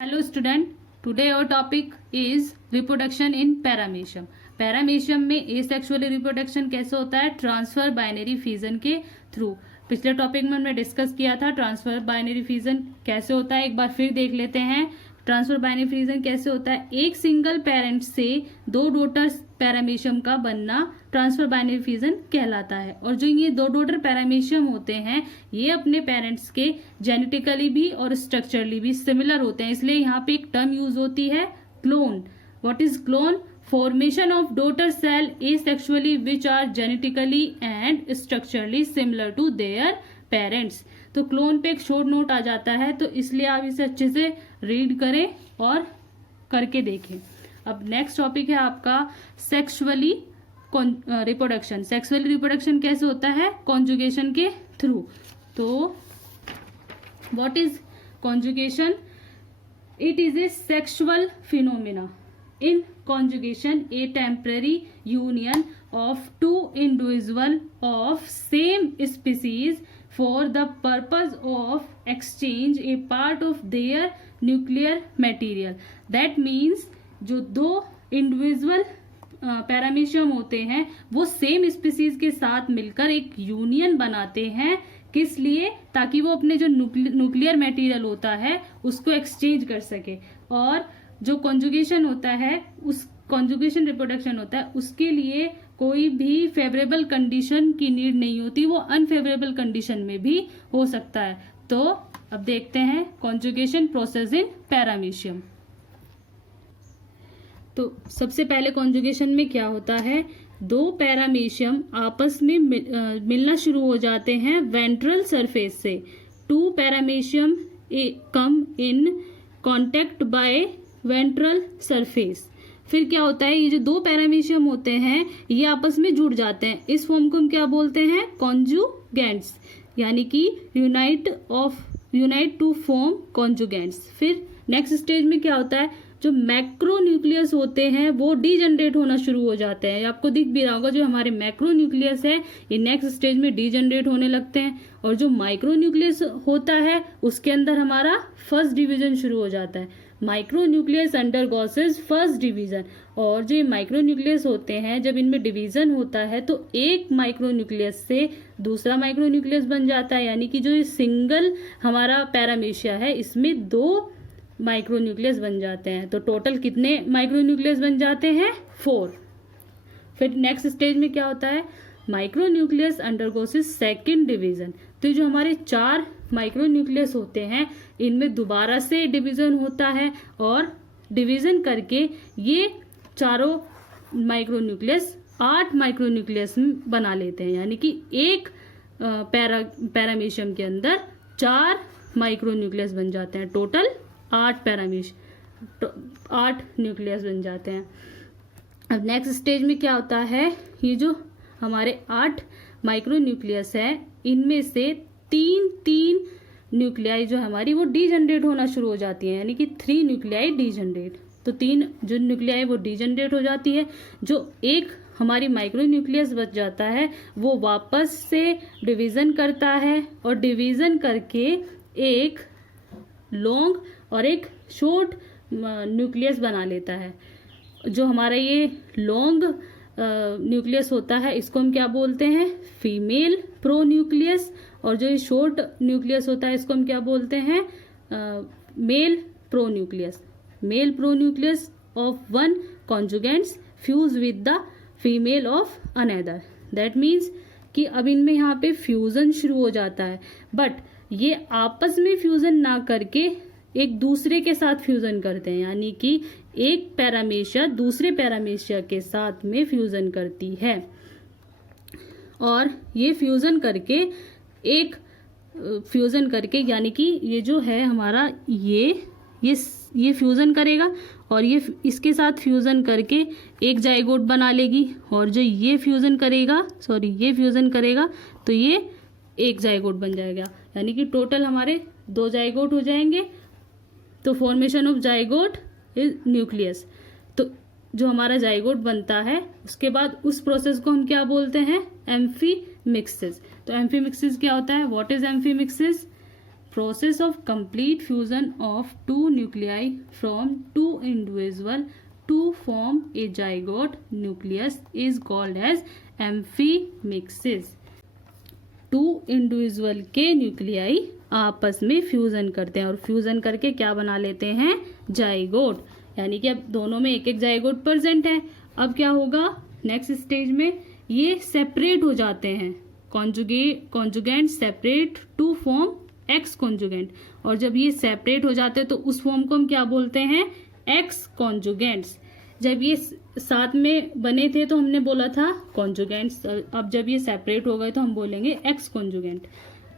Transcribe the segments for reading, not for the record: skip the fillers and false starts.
Hello student, today our topic is reproduction in paramecium. Paramecium में asexual reproduction कैसे होता है? ट्रांसफर बाइनरी फिजन के थ्रू. पिछले टॉपिक में हमने डिस्कस किया था ट्रांसफर बाइनरी फिजन कैसे होता है. एक बार फिर देख लेते हैं ट्रांसफर बाइनरी फिजन कैसे होता है. एक सिंगल पेरेंट से दो डॉटर्स पैरामीशियम का बनना ट्रांसफर बाइनरी फिजन कहलाता है. और जो ये दो डॉटर पैरामीशियम होते हैं ये अपने पेरेंट्स के जेनेटिकली भी और स्ट्रक्चरली भी सिमिलर होते हैं, इसलिए यहाँ पे एक टर्म यूज होती है clone. What is clone? Formation of daughter cell asexually which are genetically and structurally similar to their parents. तो क्लोन पे एक शॉर्ट नोट आ जाता है, तो इसलिए आप इसे अच्छे से रीड करें और करके देखें. अब नेक्स्ट टॉपिक है आपका सेक्सुअली रिप्रोडक्शन. सेक्सुअली रिप्रोडक्शन कैसे होता है? कॉन्जुगेशन के थ्रू. तो what is conjugation? It is a sexual phenomena. In conjugation, a temporary union of two individuals of same species for the purpose of exchange a part of their nuclear material. That means जो दो individual paramecium होते हैं वो same species के साथ मिलकर एक union बनाते हैं. किस लिए? ताकि वो अपने जो न्यूक्लियर मटेरियल होता है उसको एक्सचेंज कर सके. और जो कॉन्जुगेशन होता है, उस कॉन्जुगेशन रिप्रोडक्शन होता है, उसके लिए कोई भी फेवरेबल कंडीशन की नीड नहीं होती, वो अनफेवरेबल कंडीशन में भी हो सकता है. तो अब देखते हैं कॉन्जुगेशन प्रोसेस इन पैरामीशियम. तो सबसे पहले कॉन्जुगेशन में क्या होता है? दो पैरामीशियम आपस में मिलना शुरू हो जाते हैं वेंट्रल सरफेस से. Two paramecium come in contact by ventral surface. फिर क्या होता है? ये जो दो पैरामीशियम होते हैं ये आपस में जुड़ जाते हैं. इस फॉर्म को हम क्या बोलते हैं? कॉन्जुगेंट्स. यानी कि यूनाइट टू फॉर्म कॉन्जुगेंट्स. फिर नेक्स्ट स्टेज में क्या होता है? जो मैक्रो न्यूक्लियस होते हैं वो डीजनरेट होना शुरू हो जाते हैं. आपको दिख भी रहा होगा जो हमारे मैक्रो न्यूक्लियस है ये नेक्स्ट स्टेज में डीजनरेट होने लगते हैं. और जो माइक्रो न्यूक्लियस होता है उसके अंदर हमारा फर्स्ट डिवीजन शुरू हो जाता है. Micro nucleus undergoes first division. और जो माइक्रो न्यूक्लियस होते हैं जब इनमें डिवीजन होता है तो एक माइक्रो न्यूक्लियस से दूसरा माइक्रो न्यूक्लियस बन जाता है. यानी कि जो ये सिंगल हमारा पैरामीशिया है इसमें दो माइक्रो न्यूक्लियस बन जाते हैं. तो टोटल कितने माइक्रो न्यूक्लियस बन जाते हैं? 4. फिर नेक्स्ट स्टेज में क्या होता है? Micro nucleus undergoes second division. तो जो हमारे 4 माइक्रो न्यूक्लियस होते हैं इनमें दोबारा से डिवीजन होता है और डिवीजन करके ये चारों माइक्रो न्यूक्लियस 8 माइक्रो न्यूक्लियस बना लेते हैं. यानी कि एक पैरामीशियम के अंदर 4 माइक्रो न्यूक्लियस बन जाते हैं. टोटल 8 न्यूक्लियस बन जाते हैं. अब नेक्स्ट स्टेज में क्या होता है? ये जो हमारे 8 माइक्रो न्यूक्लियस है इनमें से तीन न्यूक्लियाई जो हमारी वो डीजनरेट होना शुरू हो जाती है. यानी कि 3 न्यूक्लियाई डीजनरेट. तो 3 जो न्यूक्लियाई वो डीजनरेट हो जाती है. जो एक हमारी माइक्रो न्यूक्लियस बच जाता है वो वापस से डिवीजन करता है और डिवीजन करके एक लॉन्ग और एक शॉर्ट न्यूक्लियस बना लेता है. जो हमारा ये लॉन्ग न्यूक्लियस होता है इसको हम क्या बोलते हैं? Female pro nucleus. और जो ये शॉर्ट न्यूक्लियस होता है इसको हम क्या बोलते हैं? Male pro nucleus. Male pro nucleus of one conjugants fuse with the female of another. That means कि अब इनमें यहाँ पे फ्यूजन शुरू हो जाता है. बट ये आपस में फ्यूजन ना करके एक दूसरे के साथ फ्यूजन करते हैं. यानी कि एक पैरामीशिया दूसरे पैरामीशिया के साथ में फ्यूजन करती है. और ये फ्यूजन करके यानी कि ये जो है हमारा ये फ्यूजन करेगा और ये इसके साथ फ्यूजन करके एक जाइगोट बना लेगी. और जो ये फ्यूजन करेगा तो ये एक जाइगोट बन जाएगा. यानी कि टोटल हमारे 2 जाइगोट हो जाएंगे. तो formation of zygote is nucleus. तो जो हमारा जाइगोट बनता है उसके बाद उस प्रोसेस को हम क्या बोलते हैं? एम्फीमिक्सिस. तो एम्फीमिक्सिस क्या होता है? What is amphimixis? process of complete fusion of two nuclei from two individual to form a zygote nucleus is called as amphimixis. Two individual के न्यूक्लियाई आपस में फ्यूजन करते हैं और फ्यूजन करके क्या बना लेते हैं, जाइगोट, यानी कि अब दोनों में एक एक जाइगोट प्रेजेंट है। अब क्या होगा नेक्स्ट स्टेज में, ये सेपरेट हो जाते हैं, कॉन्जुगेंट सेपरेट टू फॉर्म एक्स कॉन्जुगेंट, और जब ये सेपरेट हो जाते हैं तो उस फॉर्म को हम क्या बोलते हैं, एक्स कॉन्जुगेंट्स। जब ये साथ में बने थे तो हमने बोला था कॉन्जुगेंट्स, अब जब ये सेपरेट हो गए तो हम बोलेंगे एक्स कॉन्जुगेंट।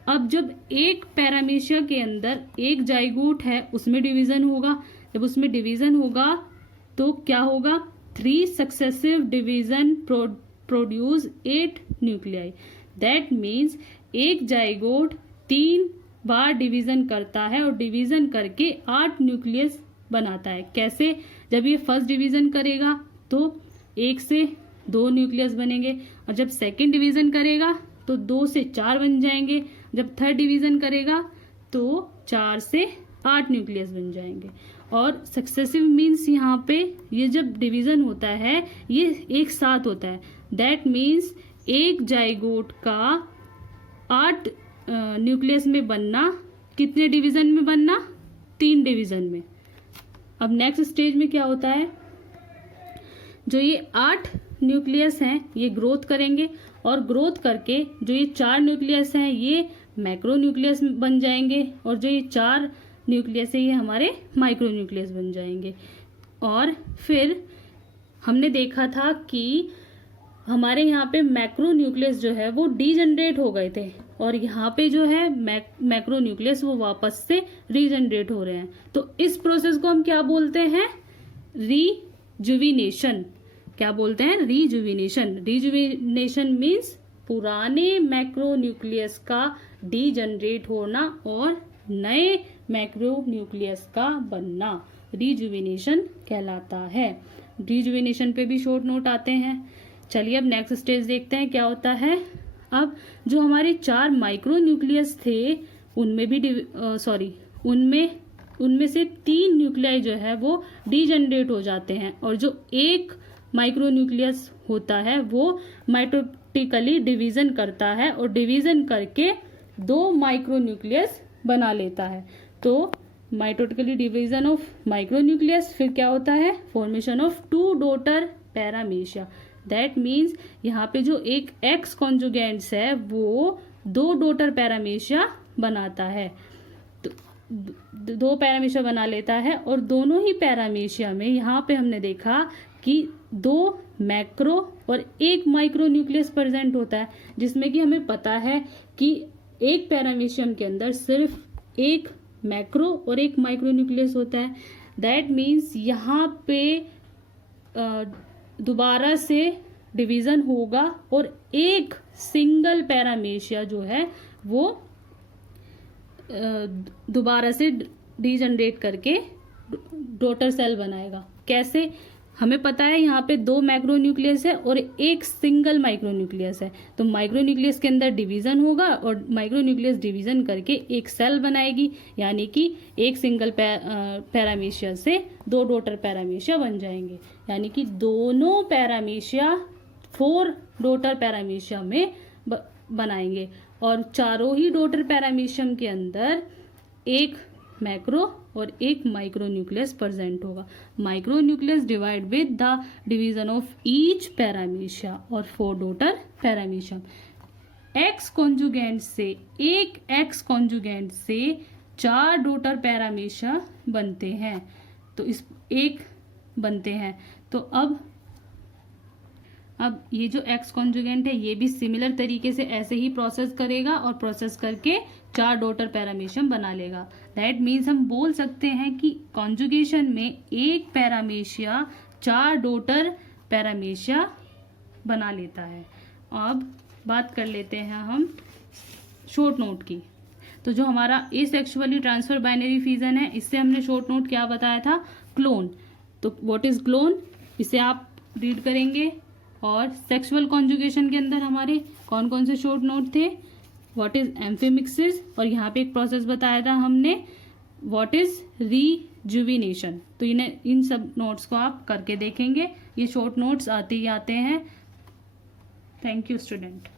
अब जब एक पैरामीशिया के अंदर एक जाइगोट है उसमें डिवीजन होगा, जब उसमें डिवीजन होगा तो क्या होगा, 3 successive division produce 8 nuclei. That means एक जाइगोट 3 बार डिवीजन करता है और डिवीजन करके 8 न्यूक्लियस बनाता है। कैसे, जब ये फर्स्ट डिवीजन करेगा तो 1 से 2 न्यूक्लियस बनेंगे, और जब सेकंड डिवीजन करेगा तो 2 से 4 बन जाएंगे, जब थर्ड डिवीजन करेगा तो 4 से 8 न्यूक्लियस बन जाएंगे। और सक्सेसिव मीन्स यहाँ पे ये जब डिवीजन होता है ये एक साथ होता है। दैट मीन्स एक जाइगोट का 8 न्यूक्लियस में बनना, कितने डिवीजन में बनना, 3 डिवीजन में। अब नेक्स्ट स्टेज में क्या होता है, जो ये 8 न्यूक्लियस हैं ये ग्रोथ करेंगे, और ग्रोथ करके जो ये 4 न्यूक्लियस हैं ये मैक्रो न्यूक्लियस बन जाएंगे, और जो ये 4 न्यूक्लियस है ये हमारे माइक्रो न्यूक्लियस बन जाएंगे। और फिर हमने देखा था कि हमारे यहाँ पे मैक्रो न्यूक्लियस जो है वो डीजनरेट हो गए थे, और यहाँ पे जो है मैक्रो न्यूक्लियस वो वापस से रीजनरेट हो रहे हैं। तो इस प्रोसेस को हम क्या बोलते हैं, रीजुविनेशन। क्या बोलते हैं, रीजुविनेशन। रीजुविनेशन मीन्स पुराने मैक्रो न्यूक्लियस का डीजनरेट होना और नए मैक्रो न्यूक्लियस का बनना रीजुविनेशन कहलाता है। रीजुविनेशन पे भी शॉर्ट नोट आते हैं। चलिए अब नेक्स्ट स्टेज देखते हैं क्या होता है। अब जो हमारे 4 माइक्रो न्यूक्लियस थे उनमें भी उनमें से 3 न्यूक्लियाई जो है वो डीजनरेट हो जाते हैं, और जो एक माइक्रो न्यूक्लियस होता है वो माइटोटिकली डिवीजन करता है और डिवीजन करके 2 माइक्रो न्यूक्लियस बना लेता है। तो mitotically division of micro nucleus, फिर क्या होता है, formation of 2 daughter पैरामीशिया। That means यहाँ पे जो एक एक्स कॉन्जुगेंट्स है वो 2 डॉटर पैरामीशिया बनाता है, तो 2 पैरामीशिया बना लेता है, और दोनों ही पैरामीशिया में यहाँ पे हमने देखा कि 2 मैक्रो और 1 माइक्रो न्यूक्लियस प्रेजेंट होता है, जिसमें कि हमें पता है कि एक पैरामीशियम के अंदर सिर्फ 1 मैक्रो और 1 माइक्रो न्यूक्लियस होता है। दैट मीन्स यहाँ पे दोबारा से डिवीजन होगा और एक सिंगल पैरामीशिया जो है वो दोबारा से डीजनरेट करके डॉटर सेल बनाएगा। कैसे, हमें पता है यहाँ पे 2 मैक्रो न्यूक्लियस है और एक सिंगल माइक्रो न्यूक्लियस है, तो माइक्रो न्यूक्लियस के अंदर डिवीजन होगा और माइक्रो न्यूक्लियस डिवीजन करके एक सेल बनाएगी, यानी कि एक सिंगल पैरामीशिया से 2 डॉटर पैरामीशिया बन जाएंगे, यानी कि दोनों पैरामीशिया 4 डॉटर पैरामीशिया में बनाएंगे, और चारों ही डॉटर पैरामीशियम के अंदर एक मैक्रो और एक माइक्रो न्यूक्लियस प्रेजेंट होगा। Micro nucleus divide with the division of each पैरामीशिया और 4 डॉटर पैरामीशियम। एक्स कॉन्जुगेंट से एक एक्स कॉन्जुगेंट से 4 डॉटर पैरामीशिया बनते हैं, तो इस एक बनते हैं। तो अब ये जो एक्स कॉन्जुगेंट है ये भी सिमिलर तरीके से ऐसे ही प्रोसेस करेगा और प्रोसेस करके 4 डॉटर पैरामीशियम बना लेगा। दैट मीन्स हम बोल सकते हैं कि कॉन्जुगेशन में एक पैरामीशिया 4 डॉटर पैरामीशिया बना लेता है। अब बात कर लेते हैं हम शॉर्ट नोट की। तो जो हमारा एसेक्सुअली ट्रांसफर बाइनरी फिजन है, इससे हमने शॉर्ट नोट क्या बताया था, क्लोन। तो व्हाट इज क्लोन, इसे आप रीड करेंगे। और सेक्सुअल कॉन्जुगेशन के अंदर हमारे कौन कौन से शॉर्ट नोट थे, व्हाट इज एम्फीमिक्सिस, और यहाँ पे एक प्रोसेस बताया था हमने, व्हाट इज रीजुविनेशन। तो इन्हें इन सब नोट्स को आप करके देखेंगे, ये शॉर्ट नोट्स आते ही आते हैं। Thank you student.